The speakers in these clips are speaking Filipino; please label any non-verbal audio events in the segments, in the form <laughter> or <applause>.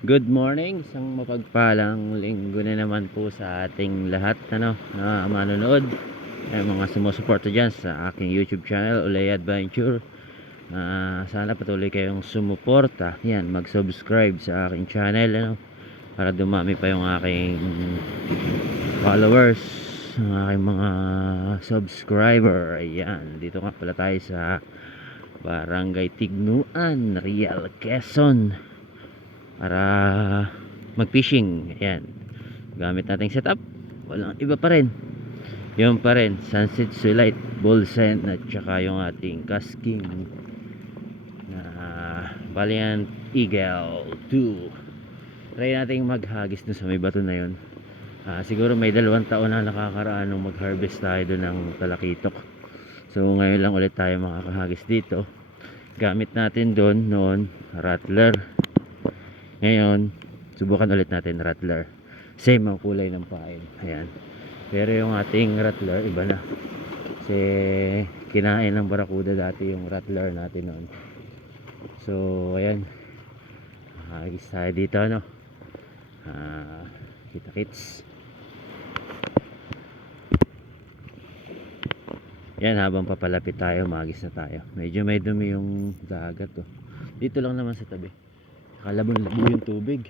Good morning, isang mapagpalang linggo na naman po sa ating lahat ano, na manonood. Ay mga sumusuporta dyan sa aking YouTube channel Ulay Adventure. Ah, sana patuloy kayong sumuporta. Yan, mag-subscribe sa aking channel ano, para dumami pa yung aking followers ang aking mga subscriber. Ayan, dito nga pala tayo sa Barangay Tignuan, Real Quezon para mag-fishing. Ayan. Gamit nating setup. Walang iba pa rin. Yung pa rin, Sunset Sulight, Bullsend at saka yung ating casking na Valiant Eagle 2. Try nating maghagis dun sa may bato na yun. Ah, siguro may dalawang taon na nakakaraan nung mag-harvest tayo dun ng talakitok. So ngayon lang ulit tayo makakahagis dito. Gamit natin doon noon rattler. Ngayon, subukan ulit natin rattler. Same ang kulay ng pain. Ayan. Pero yung ating rattler, iba na. Kasi kinain ng barakuda dati yung rattler natin noon. So, ayan. Hagis tayo dito, ano. Ah, kita kits. Yan, habang papalapit tayo, magis na tayo. Medyo may dumi yung dagat, oh. Dito lang naman sa tabi. Kalabon-labo yung tubig.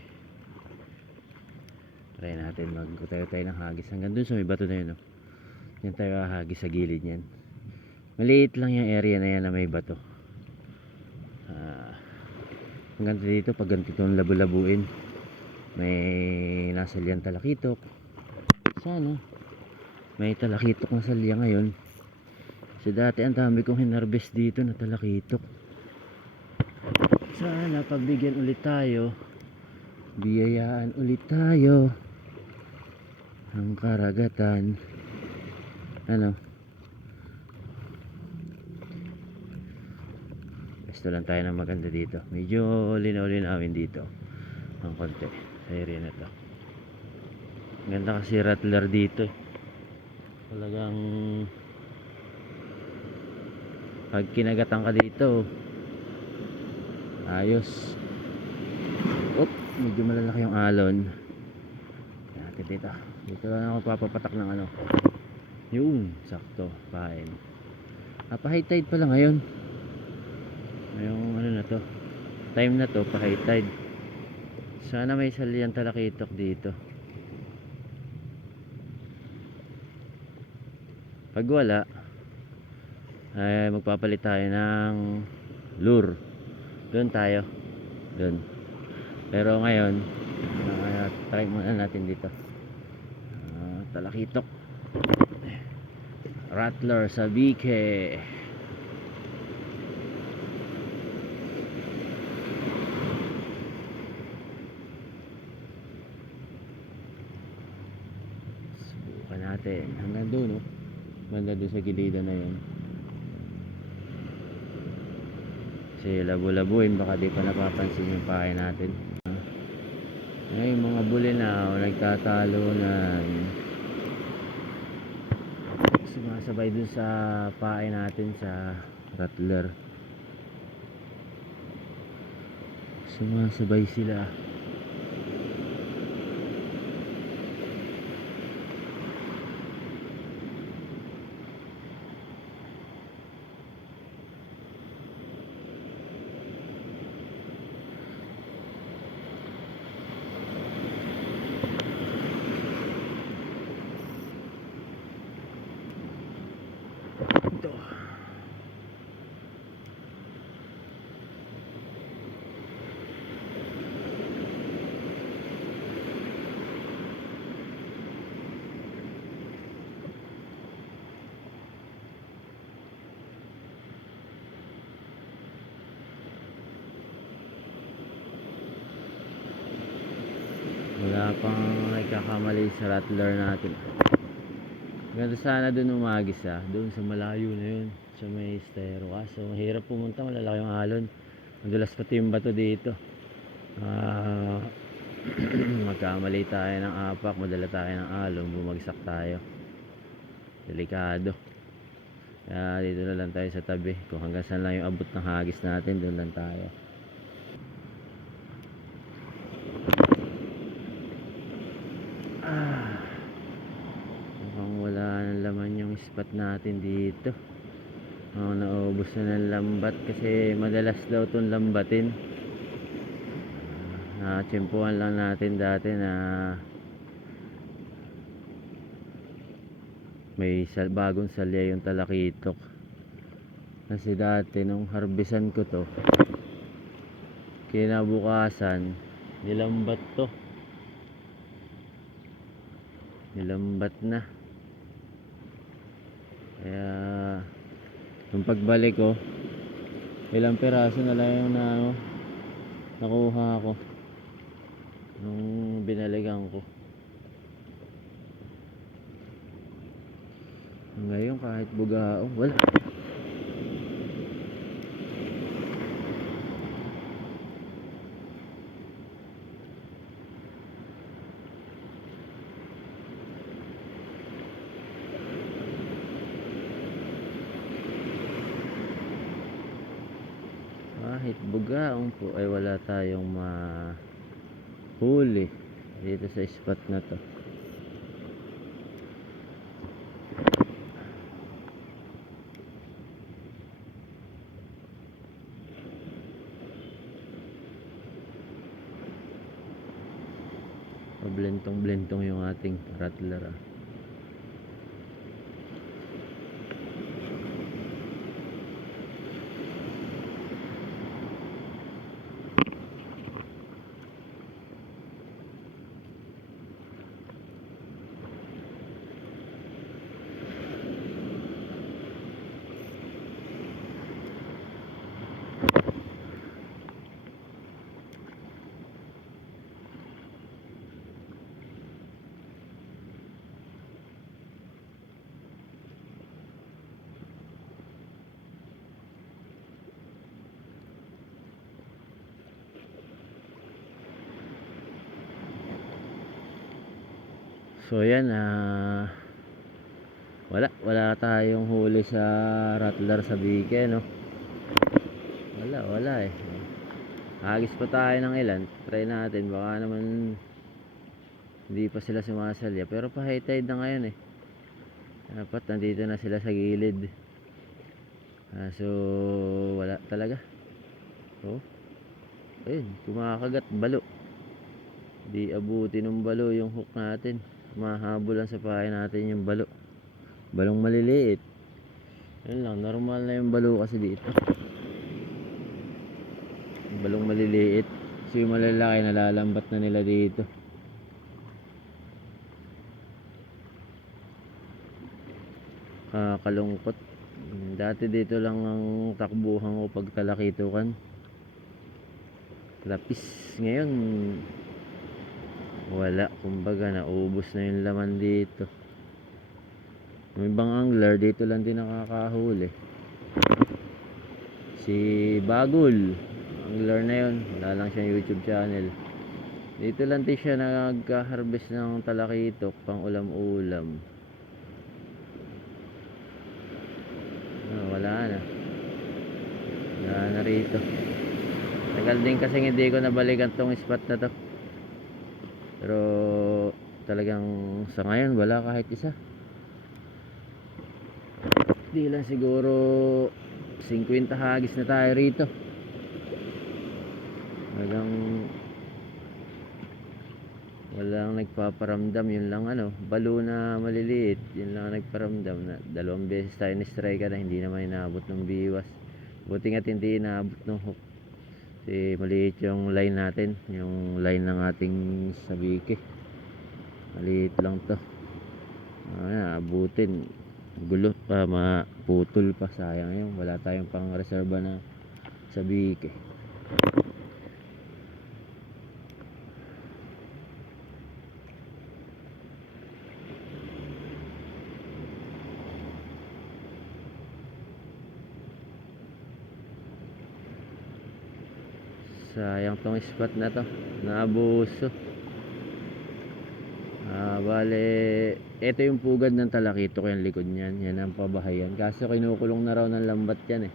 Try natin mag-tayo tayo ng hagis. Hanggang dun sa may bato na yun. Oh. Yan tayo hagis sa gilid yan. Maliit lang yung area na yan na may bato. Ah, hanggang dito pag ganito itong labu-labuin. May nasa liyan talakitok. Sana. May talakitok na salya ngayon. Kasi dati ang dami kong hinarvest dito na talakitok. Sana pagbigyan ulit tayo. Biyayaan ulit tayo. Ang karagatan. Ano? Gusto lang tayo ng maganda dito. Medyo linaw-linawin dito. Ang konti. Sa area na to. Ganda kasi rattler dito. eh. Talagang pag kinagatan ka dito ayos. Oop, medyo malalaki yung alon. Natin dito dito lang ako papapatak ng ano. Yun, sakto pain. Pa high tide pala ngayon. Ngayong ano na to. Time na to pa high tide. Sana may salian talakitok dito. Pag wala ay magpapalit tayo ng lure doon tayo. Doon. Pero ngayon uh, try muna natin dito. Ah, talakitok. Rattler sa bike subukan natin. Hanggang doon oh. Banda doon sa gilidan na yun kasi labo-labuin baka di pa napapansin yung pahay natin. Ay mga bulinaw nagtatalo na. Sumasabay dun sa pahay natin sa rattler. Sumasabay sila ito wala pang nagkakamali sa rattler natin Ganda sana doon umagis ah. Doon sa malayo na yun. Sa may estero. Kaso mahirap pumunta. Malalaki yung alon. Madulas pati yung bato dito. Ah, <clears throat> magkamali tayo ng apak. Madala tayo ng alon. Bumagsak tayo. Delikado. Kaya dito na lang tayo sa tabi. Kung hanggang saan lang yung abot ng hagis natin, doon lang tayo. Spot natin dito. Oh, naubos na ng lambat kasi madalas daw itong lambatin. Ah, tsempuhan lang natin dati na may sal bagong salya yung talakitok. Kasi dati nung harbisan ko to, kinabukasan, nilambat to. Nilambat na. Kaya, nung pagbalik ko, ilang piraso na lang yung na, ano, nakuha ko. Nung binaligan ko. Ngayon kahit bugao, wala. Kahit bugaong po ay wala tayong mahuli dito sa spot na to. Blentong-blentong yung ating rattler ah. So yan ah wala wala tayong huli sa rattler sa Bike no. Wala wala eh. Agis pa tayo ng ilan. Try natin baka naman hindi pa sila sumasalya pero pa high tide na ngayon eh. Dapat nandito na sila sa gilid. Ah, so wala talaga. Oh. Ayun, kumakagat balo. Di abuti ng balo yung hook natin. Mahabol lang sa pahay natin yung balo. Balong maliliit. Yun lang, normal na yung balo kasi dito. Balong maliliit. Kasi yung malalaki nalalambat na nila dito. Kalungkot. Mm, Dati dito lang ang takbuhan ko pag talakitukan. Lapis. Ngayon, wala. Kumbaga, naubos na yung laman dito. Yung ibang angler, dito lang din nakakahuli. Si Bagul. Angler na yun. Wala lang siyang YouTube channel. Dito lang din siya nagka-harvest ng talakitok pang ulam-ulam. Ah, wala na. Wala na rito. Tagal din kasi hindi ko nabalikan tong spot na to. Pero talagang sa ngayon wala kahit isa. Di lang siguro 50 hagis na tayo rito. Walang walang nagpaparamdam yun lang ano balo na maliliit yun lang ang nagparamdam na dalawang beses tayo ni strike na hindi naman inaabot ng biwas buti nga't hindi inaabot ng hook kasi maliit yung line natin yung line ng ating sabike. Maliit lang to. Ah, abutin. Gulo pa maputol pa. Sayang yun. Wala tayong pang reserva na sabike sayang tong spot na to. Naabuso. Ah bale ito yung pugad ng talakitok yung likod niyan. Yan ang pabahayan kaso kinukulong na raw ng lambat yan eh.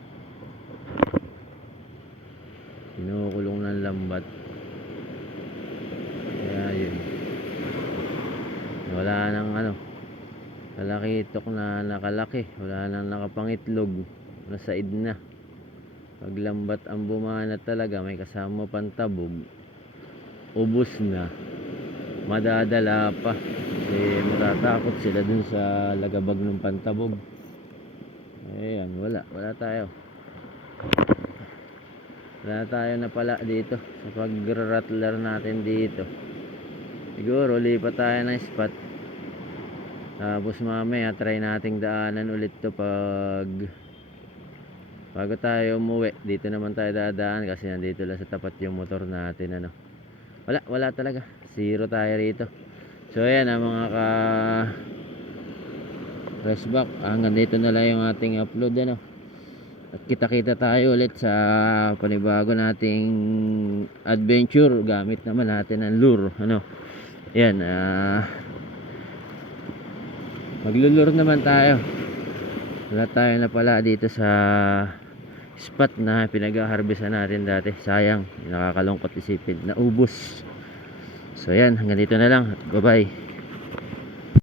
Kinukulong ng lambat. Kaya yun. Wala nang ano. Kalakitok na nakalaki. Wala nang nakapangitlog. Nasaid na. Paglambat ang bumana talaga, may kasama pantabog. Ubus na. Madadala pa. Kasi matatakot sila dun sa lagabag ng pantabog. Ayan, wala. Wala tayo. Wala tayo na pala dito. Sa pag-rattler natin dito. Siguro, lipat tayo ng spot. Tapos mamaya, try nating daanan ulit to pag bago tayo umuwi. Dito naman tayo dadaan kasi nandito lang sa tapat yung motor natin. Ano. Wala, wala talaga. Zero tayo rito. So, ayan ang mga ka press. Hanggang dito na lang yung ating upload. Ano. At kita-kita tayo ulit sa panibago nating adventure. Gamit naman natin ang lure. Ano. Yan, ah... Maglulure naman tayo. Wala tayo na pala dito sa spot na pinag-harvestan natin dati. Sayang, nakakalungkot isipin. Naubos. So yan, hanggang dito na lang. Bye-bye.